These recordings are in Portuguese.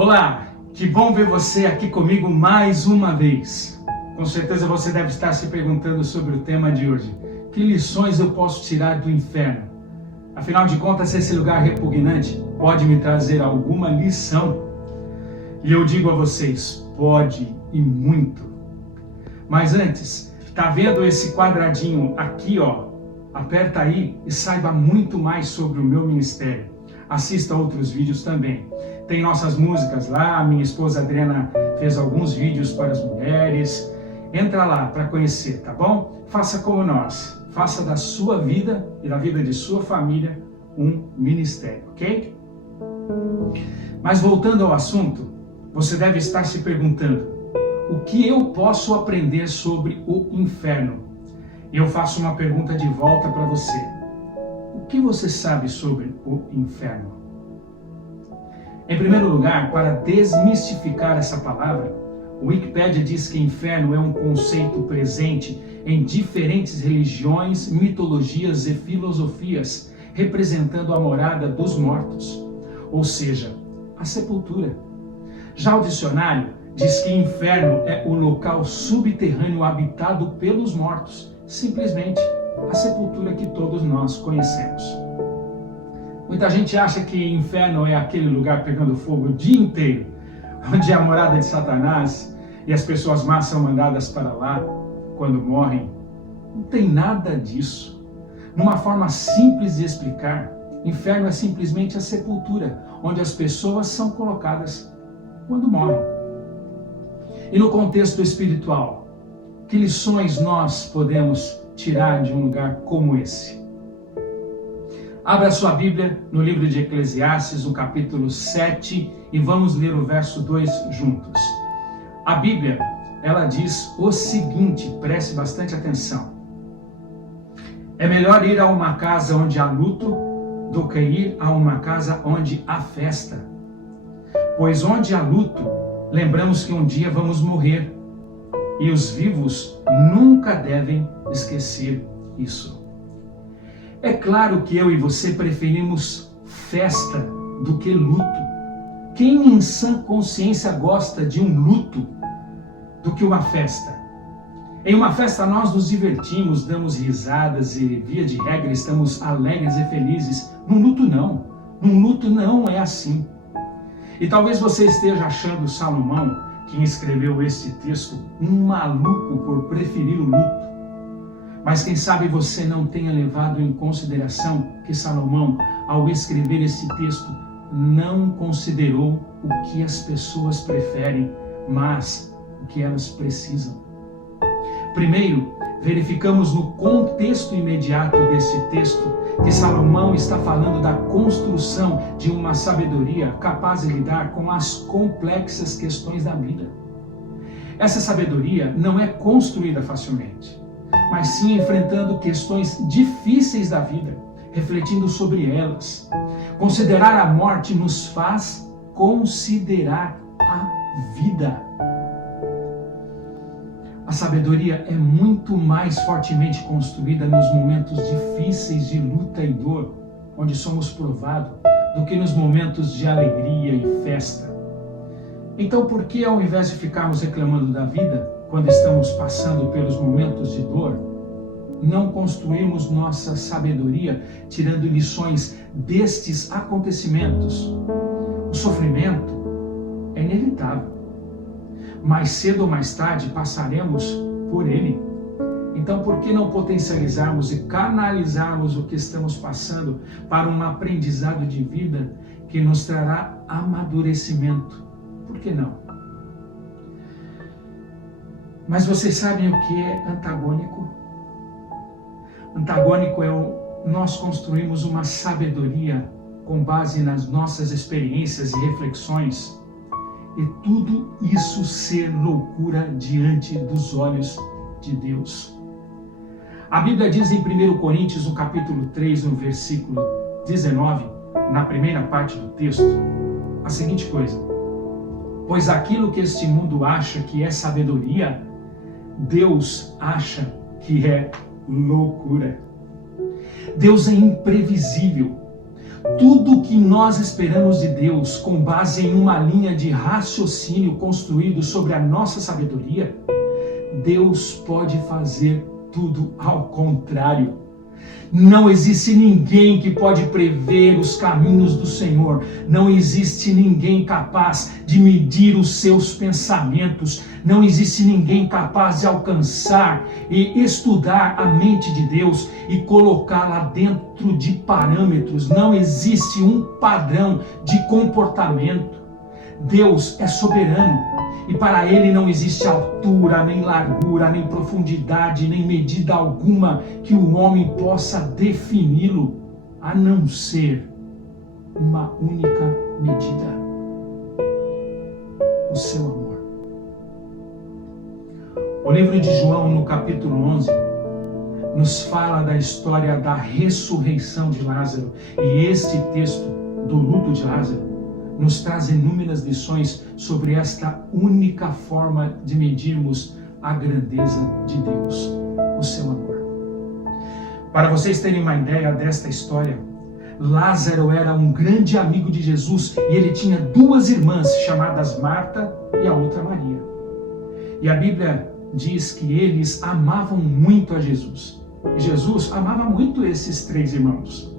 Olá, que bom ver você aqui comigo mais uma vez. Com certeza você deve estar se perguntando sobre o tema de hoje. Que lições eu posso tirar do inferno? Afinal de contas, esse lugar repugnante pode me trazer alguma lição? E eu digo a vocês, pode e muito. Mas antes, tá vendo esse quadradinho aqui, ó? Aperta aí e saiba muito mais sobre o meu ministério. Assista outros vídeos também. Tem nossas músicas lá, minha esposa Adriana fez alguns vídeos para as mulheres. Entra lá para conhecer, tá bom? Faça como nós. Faça da sua vida e da vida de sua família um ministério, ok? Mas voltando ao assunto, você deve estar se perguntando: o que eu posso aprender sobre o inferno? Eu faço uma pergunta de volta para você. O que você sabe sobre o inferno? Em primeiro lugar, para desmistificar essa palavra, o Wikipédia diz que inferno é um conceito presente em diferentes religiões, mitologias e filosofias, representando a morada dos mortos, ou seja, a sepultura. Já o dicionário diz que inferno é o local subterrâneo habitado pelos mortos, simplesmente a sepultura que todos nós conhecemos. Muita gente acha que inferno é aquele lugar pegando fogo o dia inteiro, onde é a morada de Satanás e as pessoas más são mandadas para lá quando morrem. Não tem nada disso. Numa forma simples de explicar, inferno é simplesmente a sepultura, onde as pessoas são colocadas quando morrem. E no contexto espiritual, que lições nós podemos tirar de um lugar como esse? Abra sua Bíblia no livro de Eclesiastes, no capítulo 7, e vamos ler o verso 2 juntos. A Bíblia, ela diz o seguinte, preste bastante atenção. É melhor ir a uma casa onde há luto do que ir a uma casa onde há festa. Pois onde há luto, lembramos que um dia vamos morrer, e os vivos nunca devem esquecer isso. É claro que eu e você preferimos festa do que luto. Quem em sã consciência gosta de um luto do que uma festa? Em uma festa nós nos divertimos, damos risadas e, via de regra, estamos alegres e felizes. Num luto não. Num luto não é assim. E talvez você esteja achando Salomão, quem escreveu este texto, um maluco por preferir o luto. Mas quem sabe você não tenha levado em consideração que Salomão, ao escrever esse texto, não considerou o que as pessoas preferem, mas o que elas precisam. Primeiro, verificamos no contexto imediato desse texto que Salomão está falando da construção de uma sabedoria capaz de lidar com as complexas questões da vida. Essa sabedoria não é construída facilmente, mas sim enfrentando questões difíceis da vida, refletindo sobre elas. Considerar a morte nos faz considerar a vida. A sabedoria é muito mais fortemente construída nos momentos difíceis de luta e dor, onde somos provados, do que nos momentos de alegria e festa. Então, por que ao invés de ficarmos reclamando da vida, quando estamos passando pelos momentos de dor, não construímos nossa sabedoria tirando lições destes acontecimentos? O sofrimento é inevitável. Mais cedo ou mais tarde passaremos por ele. Então, por que não potencializarmos e canalizarmos o que estamos passando para um aprendizado de vida que nos trará amadurecimento? Por que não? Mas vocês sabem o que é antagônico? Antagônico é nós construímos uma sabedoria com base nas nossas experiências e reflexões, e tudo isso ser loucura diante dos olhos de Deus. A Bíblia diz em 1 Coríntios, no capítulo 3, no versículo 19, na primeira parte do texto, a seguinte coisa: pois aquilo que este mundo acha que é sabedoria, Deus acha que é loucura. Deus é imprevisível. tudo que nós esperamos de Deus com base em uma linha de raciocínio construído sobre a nossa sabedoria, Deus pode fazer tudo ao contrário. Não existe ninguém que pode prever os caminhos do Senhor. Não existe ninguém capaz de medir os seus pensamentos. Não existe ninguém capaz de alcançar e estudar a mente de Deus e colocá-la dentro de parâmetros. Não existe um padrão de comportamento. Deus é soberano. E para Ele não existe altura, nem largura, nem profundidade, nem medida alguma que o homem possa defini-lo, a não ser uma única medida: o seu amor. O livro de João, no capítulo 11, nos fala da história da ressurreição de Lázaro. E este texto do luto de Lázaro nos traz inúmeras lições sobre esta única forma de medirmos a grandeza de Deus, o seu amor. Para vocês terem uma ideia desta história, Lázaro era um grande amigo de Jesus e ele tinha duas irmãs chamadas Marta e a outra Maria. E a Bíblia diz que eles amavam muito a Jesus. E Jesus amava muito esses três irmãos.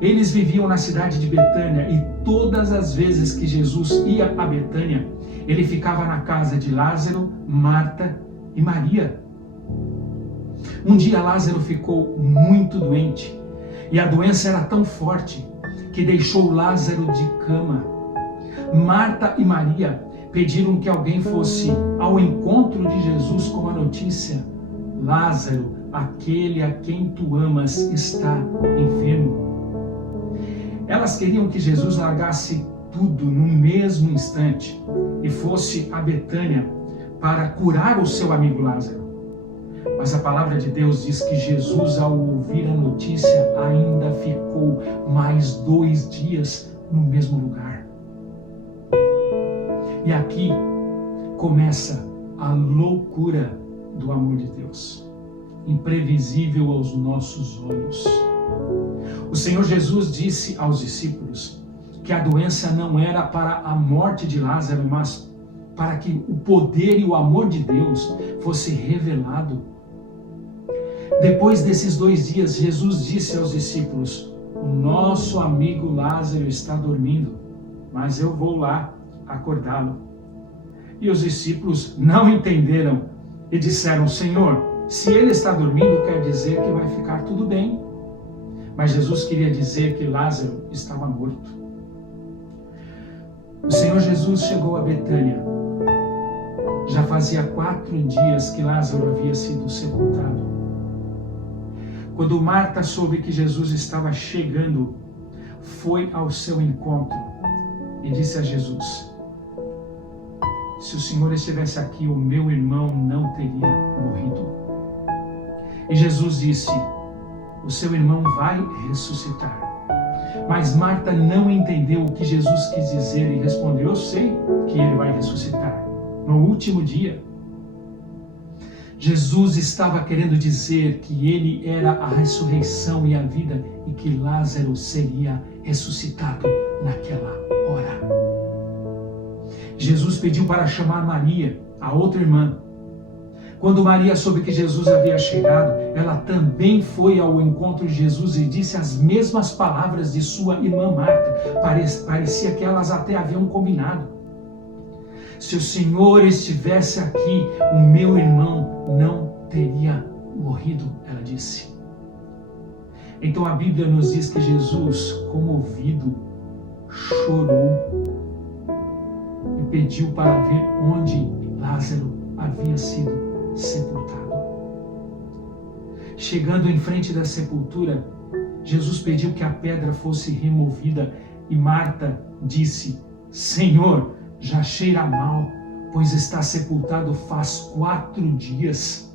Eles viviam na cidade de Betânia e todas as vezes que Jesus ia a Betânia, ele ficava na casa de Lázaro, Marta e Maria. Um dia Lázaro ficou muito doente e a doença era tão forte que deixou Lázaro de cama. Marta e Maria pediram que alguém fosse ao encontro de Jesus com a notícia: Lázaro, aquele a quem tu amas, está enfermo. Elas queriam que Jesus largasse tudo no mesmo instante e fosse a Betânia para curar o seu amigo Lázaro. Mas a palavra de Deus diz que Jesus, ao ouvir a notícia, ainda ficou mais 2 dias no mesmo lugar. E aqui começa a loucura do amor de Deus, imprevisível aos nossos olhos. O Senhor Jesus disse aos discípulos que a doença não era para a morte de Lázaro, mas para que o poder e o amor de Deus fosse revelado. Depois desses 2 dias, Jesus disse aos discípulos: o nosso amigo Lázaro está dormindo, mas eu vou lá acordá-lo. E os discípulos não entenderam e disseram: Senhor, se ele está dormindo, quer dizer que vai ficar tudo bem. Mas Jesus queria dizer que Lázaro estava morto. O Senhor Jesus chegou a Betânia. Já fazia 4 dias que Lázaro havia sido sepultado. Quando Marta soube que Jesus estava chegando, foi ao seu encontro e disse a Jesus: se o Senhor estivesse aqui, o meu irmão não teria morrido. E Jesus disse: o seu irmão vai ressuscitar. Mas Marta não entendeu o que Jesus quis dizer e respondeu: eu sei que ele vai ressuscitar no último dia. Jesus estava querendo dizer que ele era a ressurreição e a vida e que Lázaro seria ressuscitado naquela hora. Jesus pediu para chamar Maria, a outra irmã. Quando Maria soube que Jesus havia chegado, ela também foi ao encontro de Jesus e disse as mesmas palavras de sua irmã Marta. Parecia que elas até haviam combinado. Se o Senhor estivesse aqui, o meu irmão não teria morrido, ela disse. Então a Bíblia nos diz que Jesus, comovido, chorou e pediu para ver onde Lázaro havia sido sepultado. Chegando em frente da sepultura, Jesus pediu que a pedra fosse removida e Marta disse: Senhor, já cheira mal, pois está sepultado faz 4 dias.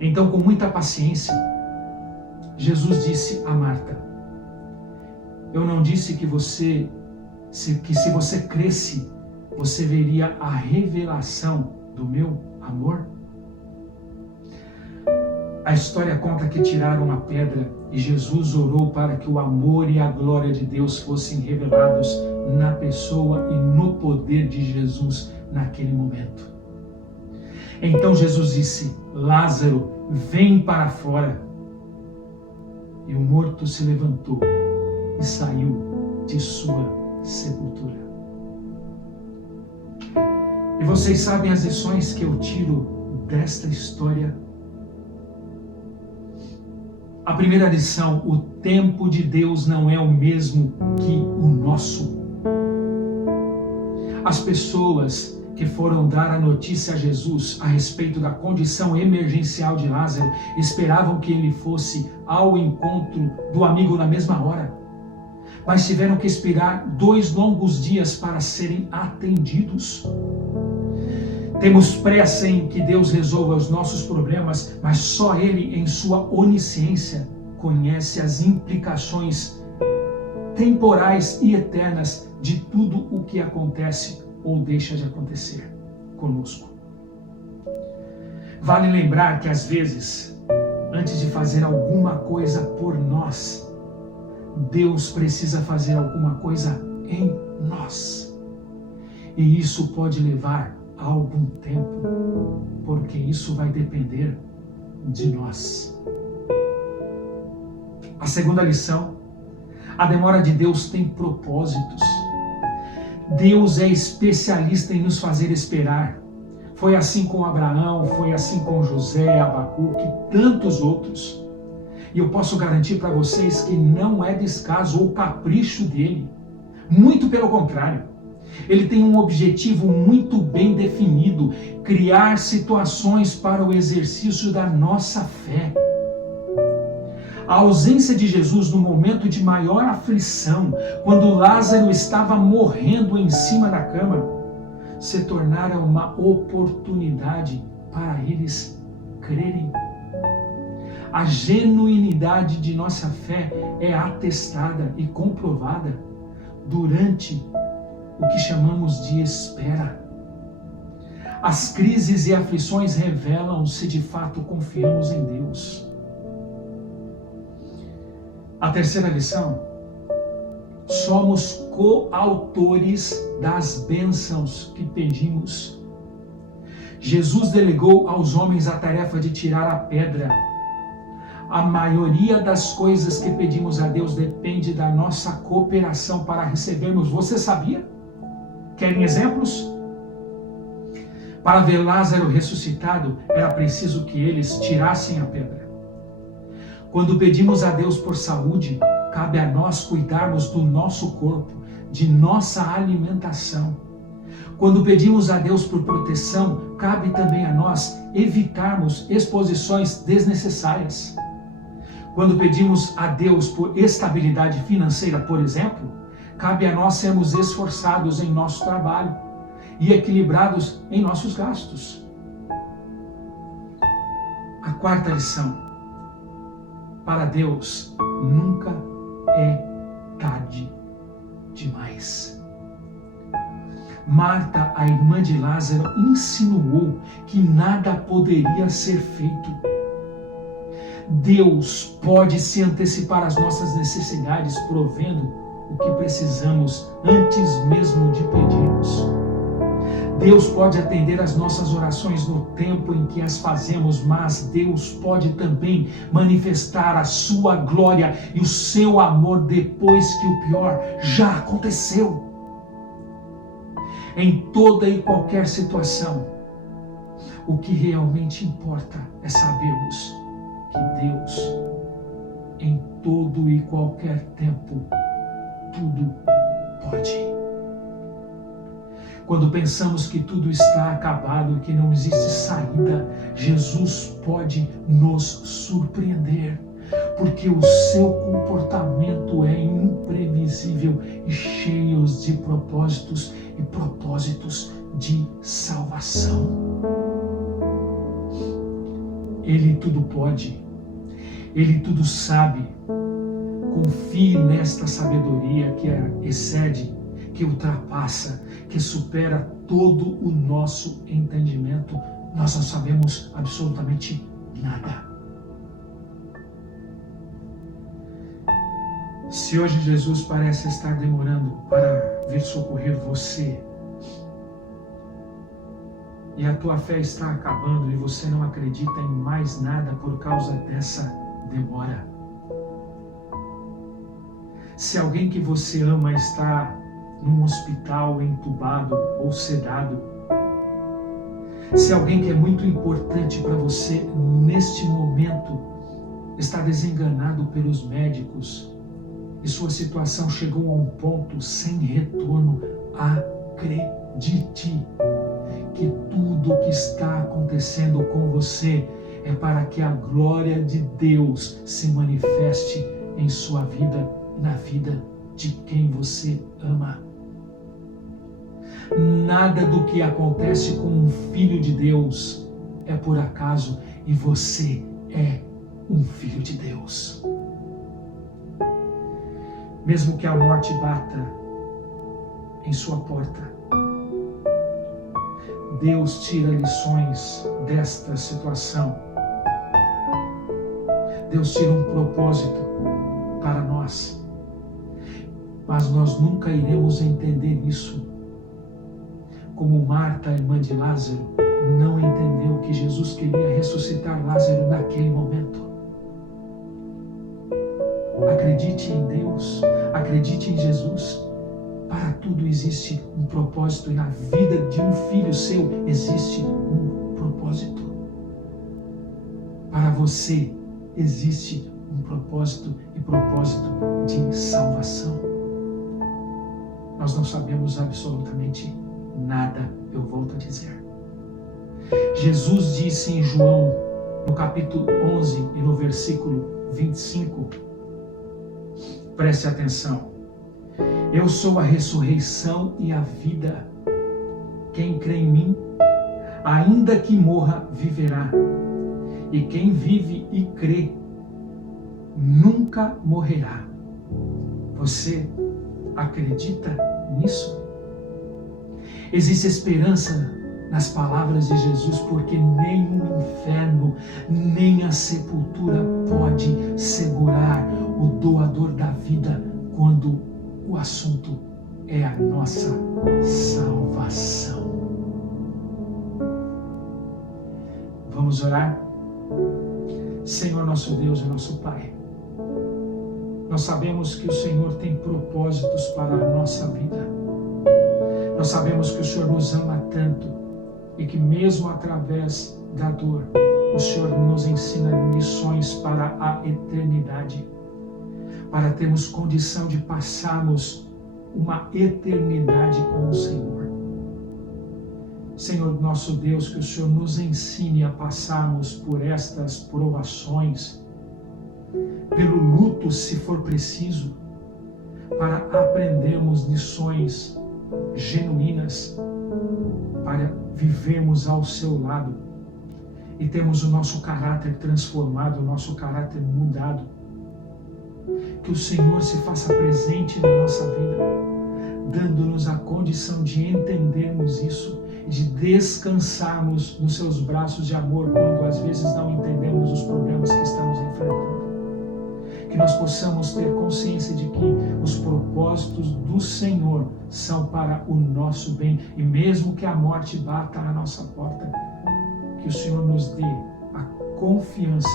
Então, com muita paciência, Jesus disse a Marta: eu não disse que se você cresce, você veria a revelação do meu amor? A história conta que tiraram a pedra E Jesus orou para que o amor e a glória de Deus fossem revelados na pessoa e no poder de Jesus naquele momento. Então Jesus disse: Lázaro, vem para fora. E o morto se levantou e saiu de sua sepultura. E vocês sabem as lições que eu tiro desta história? A primeira lição: o tempo de Deus não é o mesmo que o nosso. As pessoas que foram dar a notícia a Jesus a respeito da condição emergencial de Lázaro esperavam que ele fosse ao encontro do amigo na mesma hora, mas tiveram que esperar 2 longos dias para serem atendidos. Temos pressa em que Deus resolva os nossos problemas, mas só Ele, em sua onisciência, conhece as implicações temporais e eternas de tudo o que acontece ou deixa de acontecer conosco. Vale lembrar que às vezes, antes de fazer alguma coisa por nós, Deus precisa fazer alguma coisa em nós. E isso pode levar algum tempo, porque isso vai depender de nós. A segunda lição: a demora de Deus tem propósitos. Deus é especialista em nos fazer esperar. Foi assim com Abraão, foi assim com José, Abacuque e tantos outros. E eu posso garantir para vocês que não é descaso ou capricho dele. Muito pelo contrário. Ele tem um objetivo muito bem definido: criar situações para o exercício da nossa fé. A ausência de Jesus no momento de maior aflição, quando Lázaro estava morrendo em cima da cama, se tornara uma oportunidade para eles crerem. A genuinidade de nossa fé é atestada e comprovada durante o que chamamos de espera. As crises e aflições revelam se de fato confiamos em Deus. A terceira lição: somos coautores das bênçãos que pedimos. Jesus delegou aos homens a tarefa de tirar a pedra. A maioria das coisas que pedimos a Deus depende da nossa cooperação para recebermos. Você sabia? Querem exemplos? Para ver Lázaro ressuscitado, era preciso que eles tirassem a pedra. Quando pedimos a Deus por saúde, cabe a nós cuidarmos do nosso corpo, de nossa alimentação. Quando pedimos a Deus por proteção, cabe também a nós evitarmos exposições desnecessárias. Quando pedimos a Deus por estabilidade financeira, por exemplo, cabe a nós sermos esforçados em nosso trabalho e equilibrados em nossos gastos. A quarta lição: para Deus nunca é tarde demais. Marta, a irmã de Lázaro, insinuou que nada poderia ser feito. Deus pode se antecipar às nossas necessidades, provendo o que precisamos antes mesmo de pedirmos. Deus pode atender às nossas orações no tempo em que as fazemos, mas Deus pode também manifestar a sua glória e o seu amor depois que o pior já aconteceu. Em toda e qualquer situação, o que realmente importa é sabermos que Deus, em todo e qualquer tempo, tudo pode. Quando pensamos que tudo está acabado, que não existe saída, Jesus pode nos surpreender, porque o seu comportamento é imprevisível e cheio de propósitos e propósitos de salvação. Ele tudo pode, Ele tudo sabe. Confie nesta sabedoria que excede, que ultrapassa, que supera todo o nosso entendimento. Nós não sabemos absolutamente nada. Se hoje Jesus parece estar demorando para vir socorrer você, e a tua fé está acabando e você não acredita em mais nada por causa dessa demora. Se alguém que você ama está num hospital entubado ou sedado, se alguém que é muito importante para você neste momento está desenganado pelos médicos e sua situação chegou a um ponto sem retorno, acredite que tudo o que está acontecendo com você é para que a glória de Deus se manifeste em sua vida e na vida de quem você ama. Nada do que acontece com um filho de Deus é por acaso, e você é um filho de Deus. Mesmo que a morte bata em sua porta, Deus tira lições desta situação. Deus tira um propósito para nós. Mas nós nunca iremos entender isso. Como Marta, irmã de Lázaro, não entendeu que Jesus queria ressuscitar Lázaro naquele momento. Acredite em Deus, acredite em Jesus. Para tudo existe um propósito, e na vida de um filho seu existe um propósito. Para você existe um propósito, e propósito de salvação. Nós não sabemos absolutamente nada, eu volto a dizer. Jesus disse em João, no capítulo 11 e no versículo 25, preste atenção: eu sou a ressurreição e a vida. Quem crê em mim, ainda que morra, viverá. E quem vive e crê, nunca morrerá. Você acredita nisso? Existe esperança nas palavras de Jesus, porque nem o inferno, nem a sepultura pode segurar o doador da vida quando o assunto é a nossa salvação. Vamos orar? Senhor, nosso Deus e nosso Pai, nós sabemos que o Senhor tem propósitos para a nossa vida. Nós sabemos que o Senhor nos ama tanto e que mesmo através da dor, o Senhor nos ensina lições para a eternidade, para termos condição de passarmos uma eternidade com o Senhor. Senhor nosso Deus, que o Senhor nos ensine a passarmos por estas provações, pelo luto se for preciso, para aprendermos lições genuínas, para vivermos ao seu lado e termos o nosso caráter transformado, o nosso caráter mudado. Que o Senhor se faça presente na nossa vida, dando-nos a condição de entendermos isso e de descansarmos nos seus braços de amor quando às vezes não entendemos os problemas que estamos enfrentando. Que nós possamos ter consciência de que os propósitos do Senhor são para o nosso bem, e mesmo que a morte bata à nossa porta, que o Senhor nos dê a confiança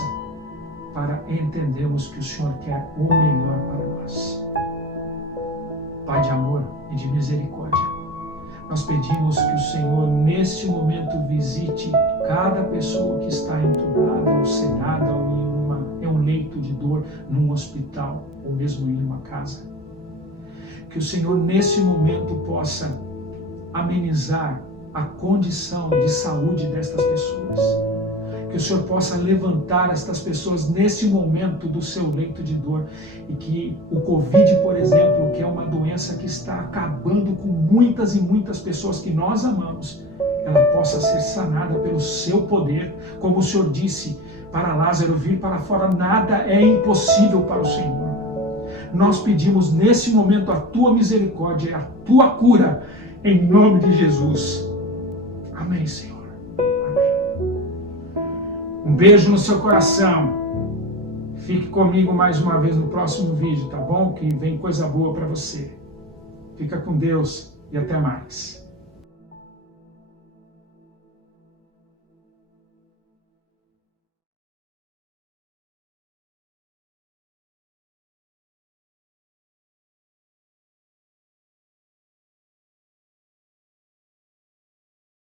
para entendermos que o Senhor quer o melhor para nós. Pai de amor e de misericórdia, nós pedimos que o Senhor neste momento visite cada pessoa que está entubada ou sedada ou em um leito de dor, num hospital ou mesmo em uma casa. Que o Senhor nesse momento possa amenizar a condição de saúde destas pessoas. Que o Senhor possa levantar estas pessoas nesse momento do seu leito de dor, e que o Covid, por exemplo, que é uma doença que está acabando com muitas e muitas pessoas que nós amamos, ela possa ser sanada pelo seu poder. Como o Senhor disse para Lázaro vir para fora, nada é impossível para o Senhor. Nós pedimos nesse momento a tua misericórdia, a tua cura, em nome de Jesus. Amém, Senhor. Amém. Um beijo no seu coração. Fique comigo mais uma vez no próximo vídeo, tá bom? Que vem coisa boa para você. Fica com Deus e até mais.